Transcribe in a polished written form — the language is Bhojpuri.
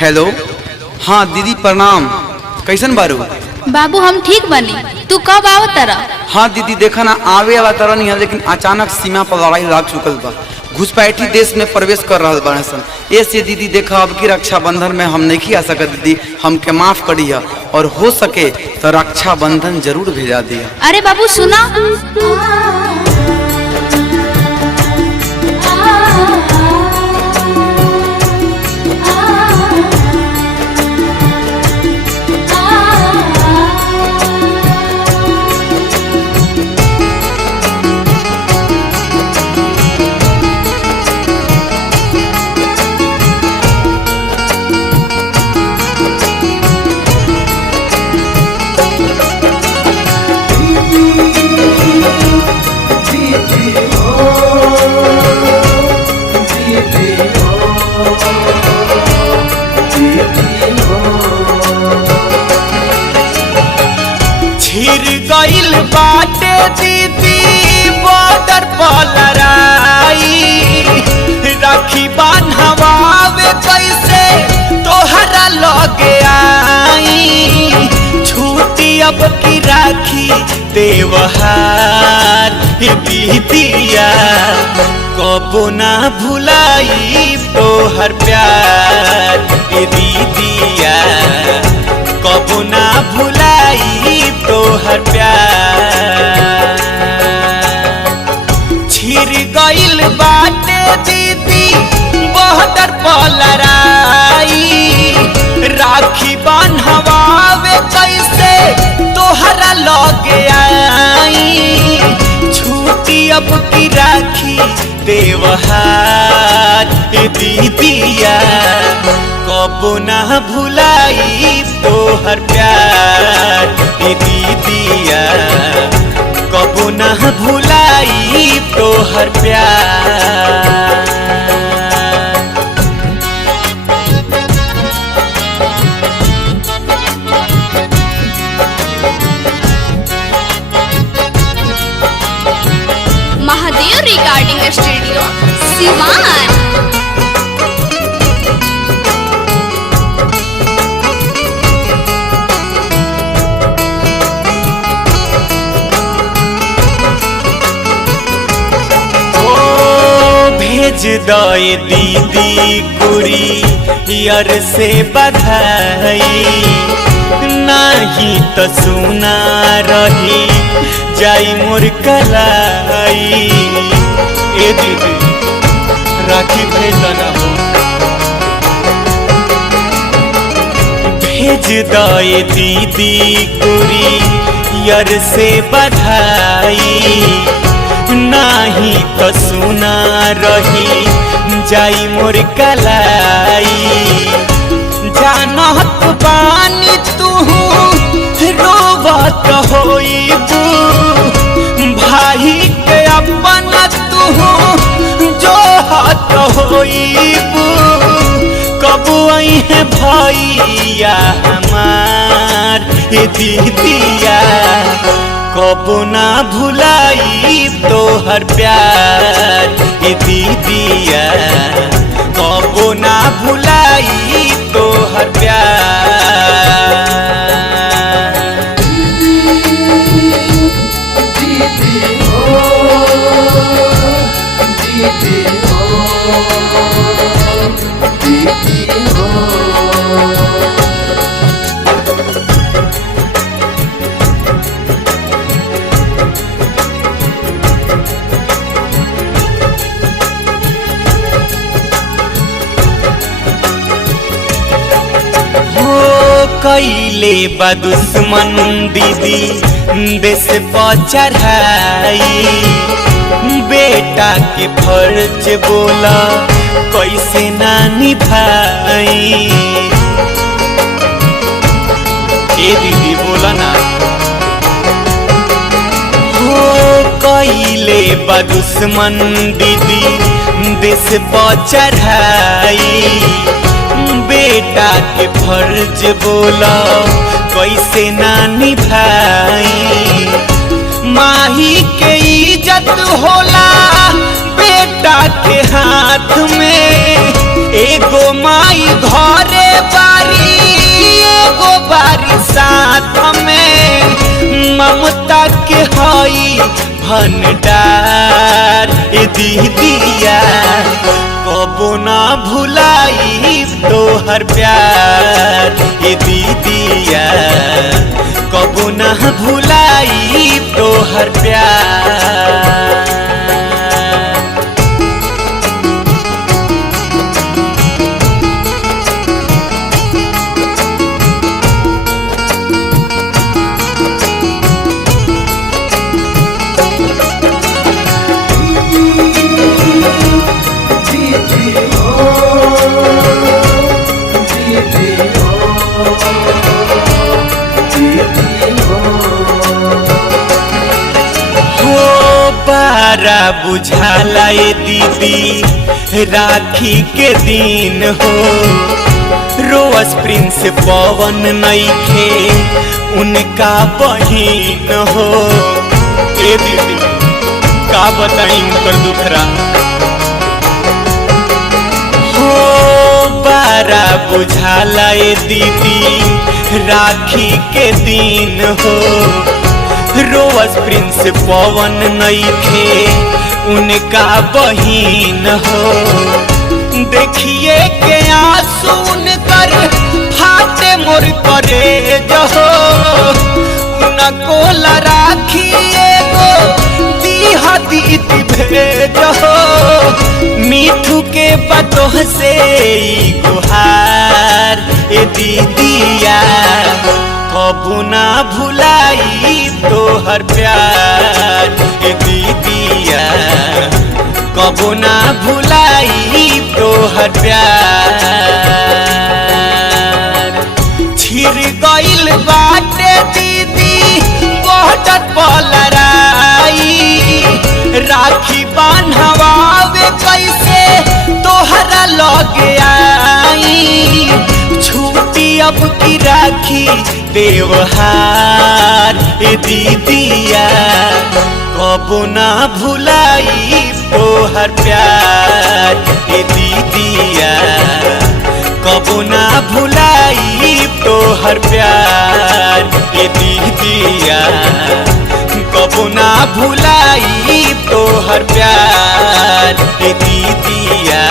हेलो। हाँ दीदी प्रणाम, कैसन बारू? बाबू हम ठीक बनी, तू कब आव तारा? हाँ दीदी देखा ना आवे वाला तरह नहीं है, लेकिन अचानक सीमा पर लड़ाई लाग चुकल बा। घुसपैठी देश में प्रवेश कर रहा बा सन। ऐसे दीदी देखा अब की रक्षाबंधन में हम नहीं आ सकत दीदी, हमके माफ करिए और हो सके तो रक्षाबंधन जरूर भेजा दिया। अरे बाबू सुना, छिर गइल बाटे दीदी बॉर्डर पर लड़ाई, राखी बांधवावे कैसे तोहरा लगे आई। छूटी अब की राखी त्योहार दीदिया, कबो ना भुलाई तोहर प्यार दीदिया, कबो ना भुलाई तोहर प्यार। छिर गइल बाटे दीदी बॉर्डर पर लड़ाई, राखी बांधवावे कैसे तोहरा लगे आई। छूटी अब की राखी त्योहार दीदिया, कबो ना भुलाई तोहर प्यार दीदिया, कबो ना भुलाई तोहर प्यार। Mahadev recording studio Siwan. भेज दे दीदी कुरियर से बधाई, नहीं तो सुना रही जाई मोर कलाई। ए दीदी राखी भेजना हो, भेज दे दीदी कुरियर से बधाई, नहीं तो सुना रही जाई मोर कलाई। जानत बानी तू रोवत होइबू, भाई के अपन तू जोहत होइबू। कबू अइहे भैया हमार दीदिया, कबो ना भुलाई तोहर प्यार दीदिया, कबो ना भुलाई तोहर प्यार। कैले बा दुश्मन दीदी देश पर चढ़ाई, बेटा के फर्ज बोला कैसे ना निभाई। ए दीदी बोला ना, हो कैले बा दुश्मन दीदी देश पर चढ़ाई, बेटा के फर्ज बोला कैसे ना निभाई। माही के इज्जत होला बेटा के हाथ में, एगो माई घरे बारी एगो बारी साथ में ममता के हई भंडार ए दीदिया कबो ना भुलाई तोहर प्यार ए दीदिया कबो ना भुलाई तोहर प्यार। बारा बुझाला ए दीदी राखी के दिन हो रोज प्रिंस पवन नइखे उनका बहिन हो। ए दीदी का बताई उनकर दुखरा हो बारा बुझाला ए दीदी राखी के दिन हो रोज प्रिंस पवन नइखे उनका बहिन हो। देखिए के आंसू उनकर फाटे मोर करे जहो उनको राखी एगो दीहा दीदी भेजहो मीठू के बतोह से गुहार ए दीदिया कबो ना भुलाई तोहर प्यार ए दीदिया कबो ना भुलाई तोहर प्यार। छिर गइल बाटे दीदी बॉर्डर पर लड़ाई राखी बान्हवावे कैसे तोहरा लगे आई छूटी अब की राखी त्योहार ए दीदिया कबो ना भुलाई तोहर प्यार ए दीदिया कबो ना भुलाई तोहर प्यार ए दीदिया कबो ना भुलाई तोहर प्यार ए दीदिया।